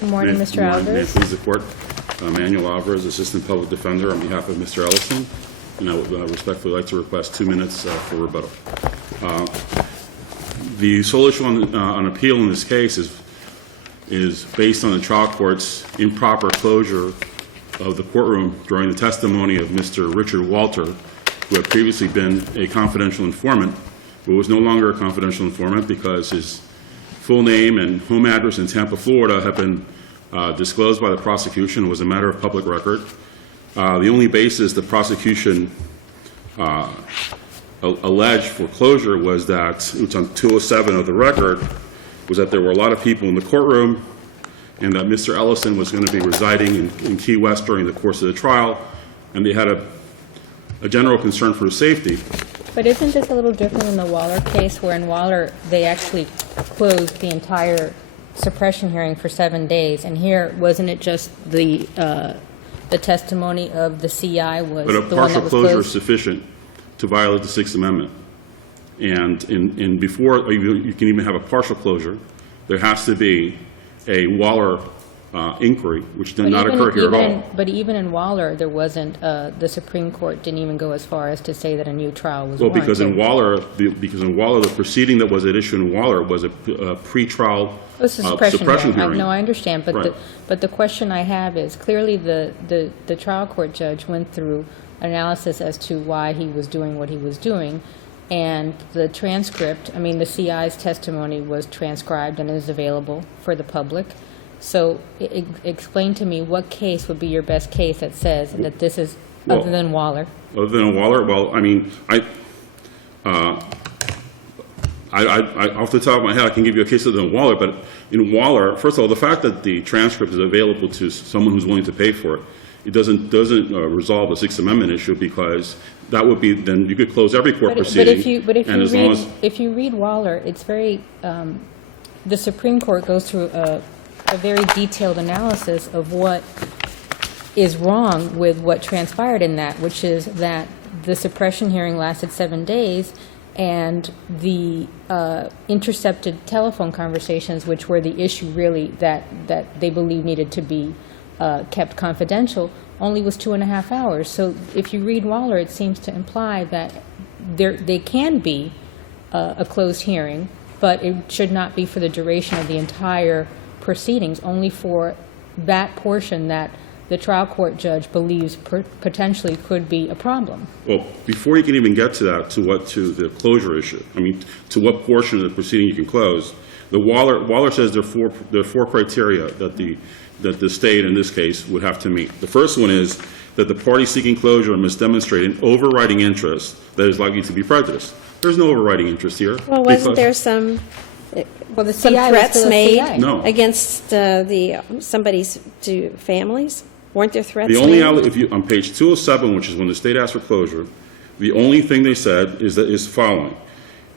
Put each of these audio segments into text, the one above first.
Good morning, Mr. May it Alvarez. please the Court. Manuel Alvarez, Assistant Public Defender, on behalf of Mr. Ellison, and I would respectfully like to request 2 minutes for rebuttal. The sole issue on appeal in this case is based on the trial court's improper closure of the courtroom during the testimony of Mr. Richard Walter, who had previously been a confidential informant, but was no longer a confidential informant because his full name and home address in Tampa, Florida, have been disclosed by the prosecution. It was a matter of public record. The only basis the prosecution alleged for closure was that, it was on 207 of the record, was that there were a lot of people in the courtroom and that Mr. Ellison was going to be residing in Key West during the course of the trial, and they had a general concern for his safety. But isn't this a little different in the Waller case, where in Waller they actually closed the entire suppression hearing for 7 days, and here wasn't it just the testimony of the CI was But a the one that partial was closure closed? is sufficient to violate the Sixth Amendment. And before you can even have a partial closure, there has to be a Waller inquiry, which did not occur here at all. But even in Waller, there wasn't, the Supreme Court didn't even go as far as to say that a new trial was warranted. Well, because in Waller, the proceeding that was at issue in Waller was a pre-trial suppression hearing. No, I understand, but Right. the question I have is, clearly the trial court judge went through analysis as to why he was doing what he was doing, and the transcript, I mean, the CI's testimony was transcribed and is available for the public. So explain to me what case would be your best case that says that this is, other than Waller? Other than Waller, well, I mean, off the top of my head, I can give you a case other than Waller, but in Waller, first of all, the fact that the transcript is available to someone who's willing to pay for it, it doesn't resolve the Sixth Amendment issue, because that would be, then you could close every court proceeding. But if you read Waller, it's very, the Supreme Court goes through a very detailed analysis of what is wrong with what transpired in that, which is that the suppression hearing lasted 7 days, and the intercepted telephone conversations, which were the issue really that they believe needed to be kept confidential, only was 2.5 hours. So if you read Waller, it seems to imply that they can be a closed hearing, but it should not be for the duration of the entire proceedings, only for that portion that the trial court judge believes potentially could be a problem. Well, before you can even get to that, to the closure issue, I mean, to what portion of the proceeding you can close, Waller says there are four criteria that the state, in this case, would have to meet. The first one is that the party seeking closure must demonstrate an overriding interest that is likely to be prejudiced. There's no overriding interest here. Well, wasn't there some threats made against somebody's families? Weren't there threats made? On page 207, which is when the state asked for closure, the only thing they said is the following.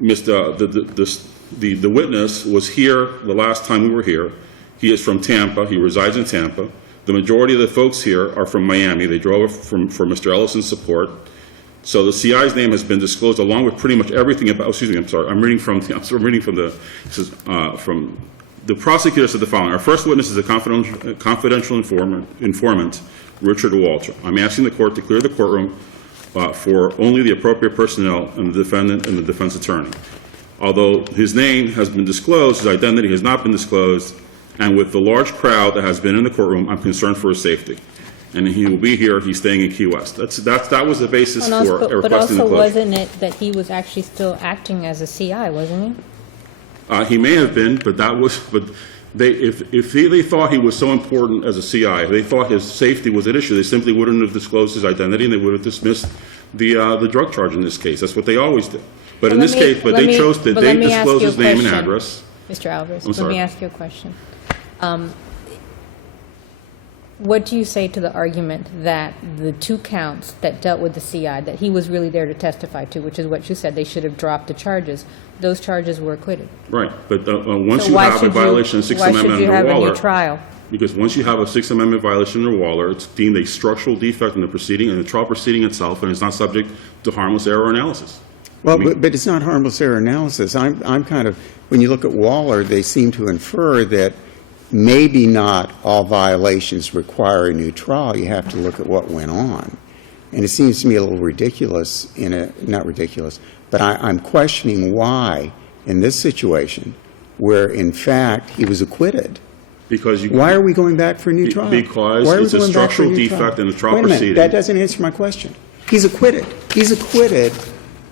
The witness was here the last time we were here. He is from Tampa. He resides in Tampa. The majority of the folks here are from Miami. They drove for Mr. Ellison's support. So the CI's name has been disclosed along with pretty much everything about. Excuse me. I'm sorry. I'm reading from the prosecutor said the following. Our first witness is a confidential informant, Richard Walter. I'm asking the court to clear the courtroom for only the appropriate personnel and the defendant and the defense attorney. Although his name has been disclosed, his identity has not been disclosed, and with the large crowd that has been in the courtroom, I'm concerned for his safety. And he will be here. He's staying in Key West. That was the basis for requesting the closure. But also, wasn't it that he was actually still acting as a CI, wasn't he? He may have been, but that was. But if they thought he was so important as a CI, if they thought his safety was at issue, they simply wouldn't have disclosed his identity, and they would have dismissed the drug charge in this case. That's what they always do. But in this case, they disclosed his name and address. Mr. Alvarez, let me ask you a question. What do you say to the argument that the 2 counts that dealt with the CI, that he was really there to testify to, which is what you said, they should have dropped the charges, those charges were acquitted? Right, but once you have a violation of the Sixth Amendment under Waller, why should you have a new trial? Because once you have a Sixth Amendment violation under Waller, it's deemed a structural defect in the proceeding, and the trial proceeding itself, and it's not subject to harmless error analysis. Well, but it's not harmless error analysis. I'm kind of, when you look at Waller, they seem to infer that maybe not all violations require a new trial. You have to look at what went on. And it seems to me a little ridiculous, not ridiculous, but I'm questioning why, in this situation, where in fact he was acquitted, Because why are we going back for a new trial? Because Why are we it's a going back for structural new trial? defect in the trial Wait a minute, proceeding. that doesn't answer my question. He's acquitted. He's acquitted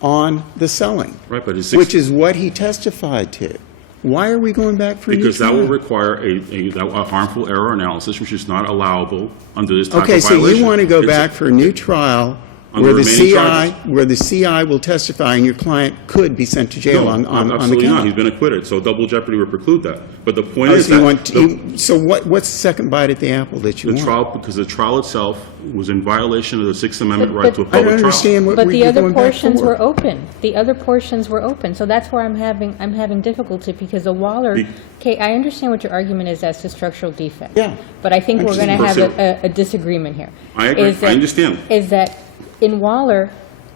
on the selling, Right, but it's which is what he testified to. Why are we going back for a new because that trial? will require a harmful error analysis, which is not allowable under this type Okay, of so violation. you want to go It's- back for a new trial Under where the remaining CI, charges. where the CI will testify and your client could be sent to jail No, on the absolutely not. count? He's been acquitted, so double jeopardy would preclude that. But the point Oh, is so that so what's the second bite at the apple that you the want? trial, because the trial itself was in violation of the Sixth Amendment But- right to a but- I don't public trial. understand what But we're the other going back portions for. were open. The other portions were open. So that's where I'm having difficulty, because the Waller, okay, I understand what your argument is as to structural defect. Yeah. But I think we're going to have Understand. a disagreement here. I agree. Is that- I understand. Is that in Waller,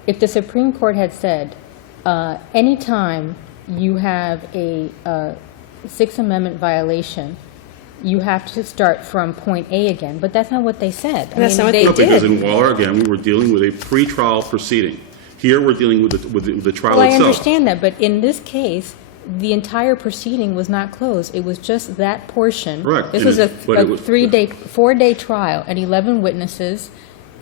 if the Supreme Court had said, anytime you have a Sixth Amendment violation, you have to start from point A again, but that's not what they said. That's not what they No, because did. in Waller, again, we were dealing with a pretrial proceeding. Here, we're dealing with the trial Well, I itself. understand that, but in this case, the entire proceeding was not closed. It was just that portion. Correct. This And was but a it was- 4-day trial and 11 witnesses,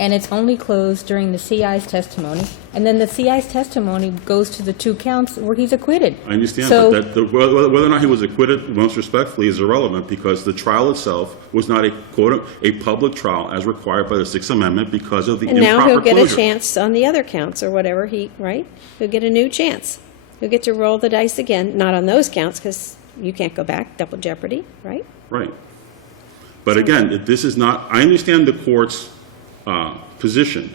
and it's only closed during the CI's testimony. And then the CI's testimony goes to the 2 counts where he's acquitted. I understand, So- but whether or not he was acquitted, most respectfully, is irrelevant, because the trial itself was not a public trial as required by the Sixth Amendment because of the And now improper he'll get closure. a chance on the other counts or whatever right? He'll get a new chance. He'll get to roll the dice again, not on those counts, because you can't go back, double jeopardy, right? Right. But again, this is not, I understand the court's position,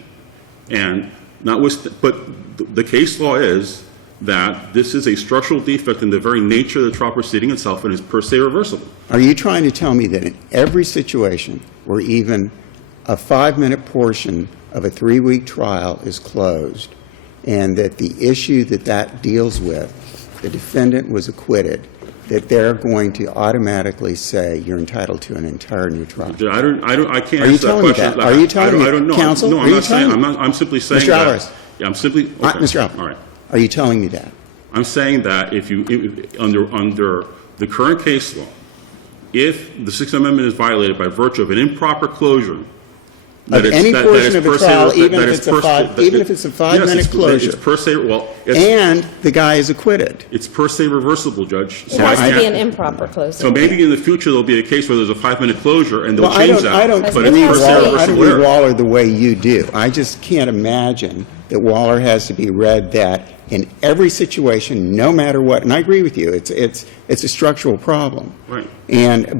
and but the case law is that this is a structural defect in the very nature of the trial proceeding itself and is per se reversible. Are you trying to tell me that in every situation where even a 5-minute portion of a 3-week trial is closed, and that the issue that deals with, the defendant was acquitted, that they're going to automatically say you're entitled to an entire new trial? I can't Are you answer that telling me question. that? Are you telling me, I don't know. counsel? No, Are I'm you not saying, telling me? I'm simply saying Mr. that. Alvarez. Yeah, I'm simply, okay. Mr. Alvarez, All right. are you telling me that? I'm saying that under the current case law, if the Sixth Amendment is violated by virtue of an improper closure, Of any portion of a trial, even if it's a 5-minute yes, closure. it's per se, well, And the guy is acquitted. it's per se reversible, Judge. It has to be an improper closing. So maybe in the future, there'll be a case where there's a 5-minute closure, and they'll Well, I change don't that. But read it's per se Waller, I don't reversible read error. Waller the way you do. I just can't imagine that Waller has to be read that in every situation, no matter what, and I agree with you, it's a structural problem. Right.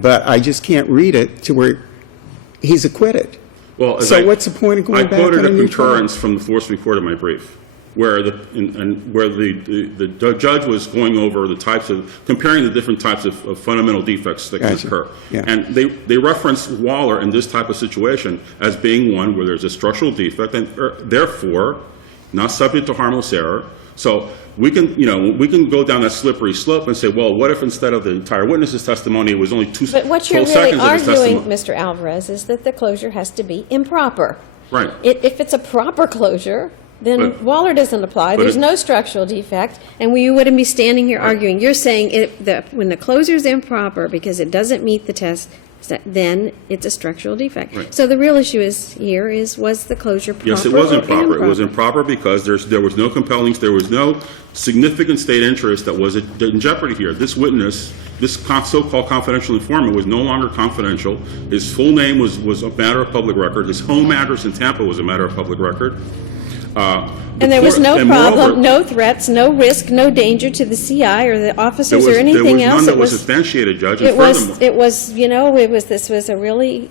But I just can't read it to where he's acquitted. Well, as So what's the point of going back I quoted on a a new trial? concurrence from the Florsby Court in my brief, where the judge was going over the types of, comparing the different types of fundamental defects that can Gotcha. occur. Yeah. And they referenced Waller in this type of situation as being one where there's a structural defect and therefore not subject to harmless error. So we can go down that slippery slope and say, well, what if instead of the entire witness's testimony, it was only 12 But what you're really seconds of his arguing, testimony? Mr. Alvarez, is that the closure has to be improper. Right. If it's a proper closure, then But- Waller doesn't apply. but There's it- no structural defect, and we wouldn't be standing here arguing. You're saying when the closure is improper because it doesn't meet the test, then it's a structural defect. Right. So the real issue was the closure proper? Yes, it was or improper. It was improper because there was no compelling, there was no significant state interest that was in jeopardy here. This witness, this so-called confidential informant, was no longer confidential. His full name was a matter of public record. His home address in Tampa was a matter of public record. And there was no and problem, moreover, no threats, no risk, no danger to the CI or the officers or anything there was else. none that was substantiated, Judge. And This was a really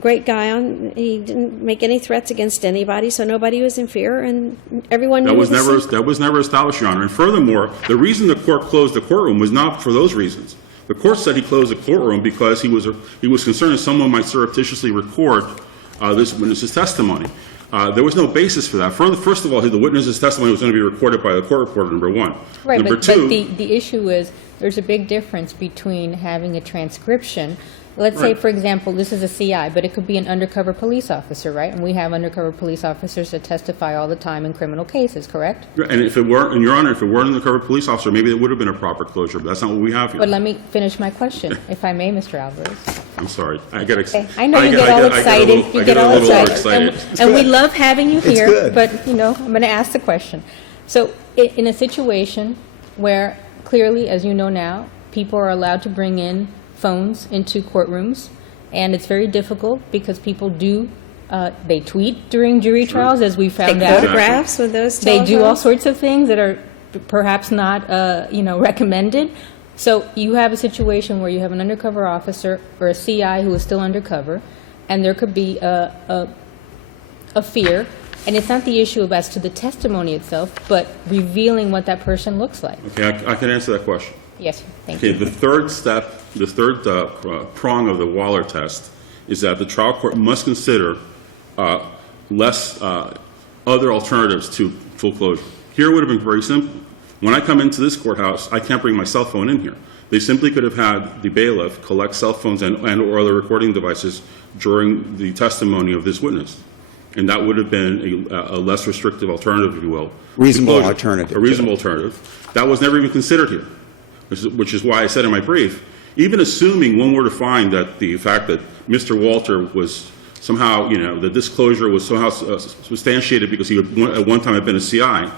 great guy he didn't make any threats against anybody, so nobody was in fear, and everyone knew That was it never established, Your Honor. And furthermore, the reason the court closed the courtroom was not for those reasons. The court said he closed the courtroom because he was concerned that someone might surreptitiously record this witness's testimony. There was no basis for that. First of all, the witness's testimony was going to be recorded by the court reporter, number one. Right, Number but two, the issue is, there's a big difference between having a transcription. Let's say, Right. for example, this is a CI, but it could be an undercover police officer, right? And we have undercover police officers that testify all the time in criminal cases, correct? and if it weren't, and Your Honor, if it weren't an undercover police officer, maybe it would have been a proper closure, but that's not what we have here. But let me finish my question, if I may, Mr. Alvarez. I'm sorry. I get Okay, I know you get all excited, you get all excited. And we love having you here, good. but, you know, I'm going to ask the question. So, in a situation where clearly, as you know now, people are allowed to bring in phones into courtrooms, and it's very difficult because people do, they tweet during jury trials, as we found Take out. photographs with those They do all telephones? sorts of things that are perhaps not, recommended. So you have a situation where you have an undercover officer or a CI who is still undercover, and there could be a fear, and it's not the issue of as to the testimony itself, but revealing what that person looks like. Okay, I can answer that question. Yes, thank you. Okay, the third step, the third prong of the Waller test is that the trial court must consider other alternatives to full closure. Here it would have been very simple. When I come into this courthouse, I can't bring my cell phone in here. They simply could have had the bailiff collect cell phones and or other recording devices during the testimony of this witness. And that would have been a less restrictive alternative, if you will. Reasonable Closure. alternative. A reasonable alternative. That was never even considered here, which is why I said in my brief, even assuming one were to find that the fact that Mr. Walter was somehow, the disclosure was somehow substantiated because he at one time had been a CI,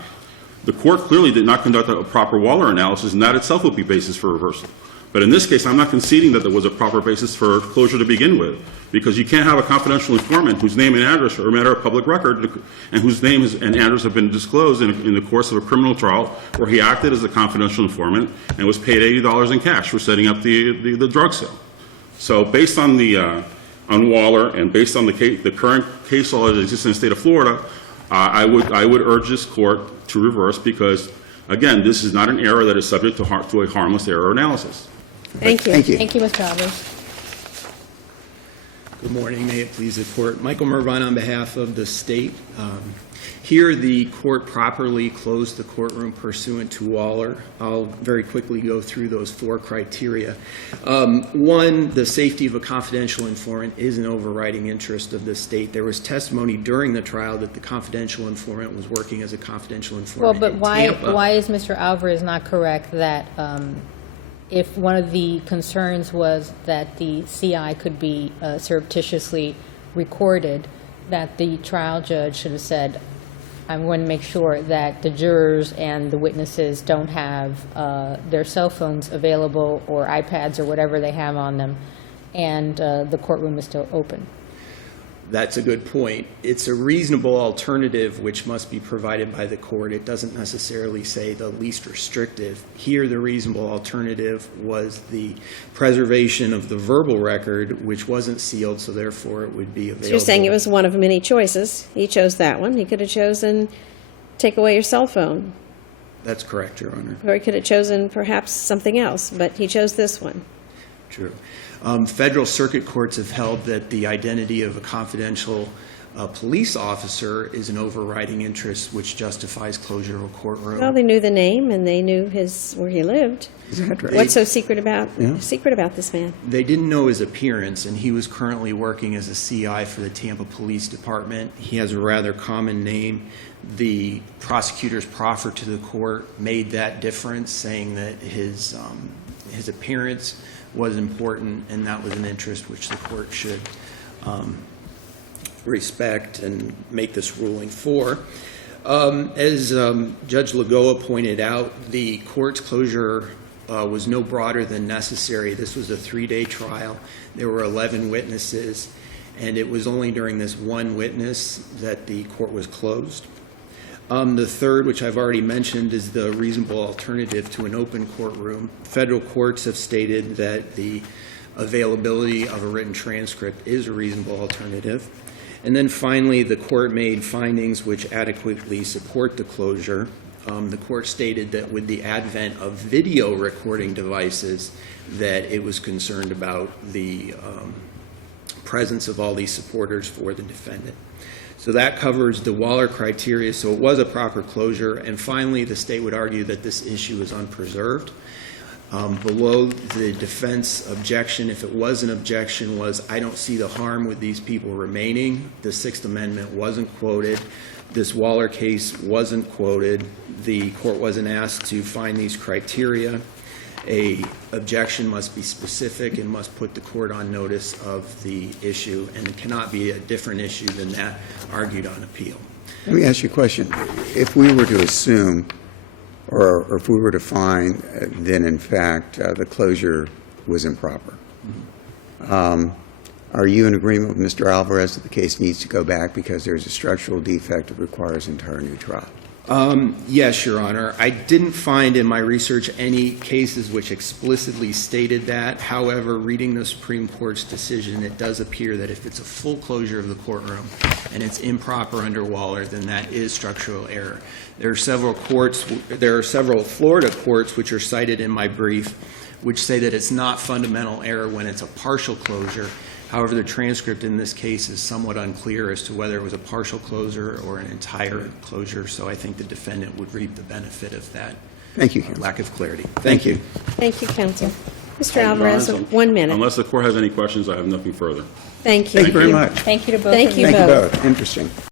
the court clearly did not conduct a proper Waller analysis, and that itself would be basis for reversal. But in this case, I'm not conceding that there was a proper basis for closure to begin with, because you can't have a confidential informant whose name and address are a matter of public record, and whose name and address have been disclosed in the course of a criminal trial where he acted as a confidential informant and was paid $80 in cash for setting up the drug sale. So based on on Waller and based on the current case law that exists in the state of Florida, I would urge this court to reverse, because, again, this is not an error that is subject to a harmless error analysis. Thank you. Thank you. Thank you, Mr. Alvarez. Good morning. May it please the court. Michael Mervine on behalf of the state. Here, the court properly closed the courtroom pursuant to Waller. I'll very quickly go through those 4 criteria. One, the safety of a confidential informant is an overriding interest of the state. There was testimony during the trial that the confidential informant was working as a confidential Well, informant but in why Tampa. is Mr. Alvarez not correct that if one of the concerns was that the CI could be surreptitiously recorded, that the trial judge should have said, I'm going to make sure that the jurors and the witnesses don't have their cell phones available or iPads or whatever they have on them, and the courtroom is still open? That's a good point. It's a reasonable alternative which must be provided by the court. It doesn't necessarily say the least restrictive. Here, the reasonable alternative was the preservation of the verbal record, which wasn't sealed, so therefore it would be available. So you're saying it was one of many choices. He chose that one. He could have chosen take away your cell phone, That's correct, Your Honor. or he could have chosen perhaps something else, but he chose this one. True. Federal circuit courts have held that the identity of a confidential police officer is an overriding interest which justifies closure of a courtroom. Well, they knew the name and they knew where he lived. Exactly. What's so secret about Yeah. this man? They didn't know his appearance, and he was currently working as a CI for the Tampa Police Department. He has a rather common name. The prosecutor's proffer to the court made that difference, saying that his appearance was important, and that was an interest which the court should respect and make this ruling for. As Judge Lagoa pointed out, the court's closure was no broader than necessary. This was a 3-day trial. There were 11 witnesses, and it was only during this one witness that the court was closed. The third, which I've already mentioned, is the reasonable alternative to an open courtroom. Federal courts have stated that the availability of a written transcript is a reasonable alternative. And then finally, the court made findings which adequately support the closure. The court stated that with the advent of video recording devices, that it was concerned about the presence of all these supporters for the defendant. So that covers the Waller criteria, so it was a proper closure. And finally, the state would argue that this issue is unpreserved. Below the defense objection, if it was an objection, was I don't see the harm with these people remaining. The Sixth Amendment wasn't quoted. This Waller case wasn't quoted. The court wasn't asked to find these criteria. A objection must be specific and must put the court on notice of the issue, and it cannot be a different issue than that argued on appeal. Let me ask you a question. If we were to assume, or if we were to find that in fact the closure was improper, are you in agreement with Mr. Alvarez that the case needs to go back because there's a structural defect that requires an entire new trial? Yes, Your Honor. I didn't find in my research any cases which explicitly stated that. However, reading the Supreme Court's decision, it does appear that if it's a full closure of the courtroom and it's improper under Waller, then that is structural error. There are several Florida courts which are cited in my brief which say that it's not fundamental error when it's a partial closure. However, the transcript in this case is somewhat unclear as to whether it was a partial closure or an entire closure, so I think the defendant would reap the benefit of that. Thank you, counsel. Lack of clarity. Thank you. Thank you, counsel. Mr. Your Alvarez, Honor, 1 minute. Unless the court has any questions, I have nothing further. Thank you. Thank you very much. Thank you to both Thank of you you. Thank you both. both. Interesting.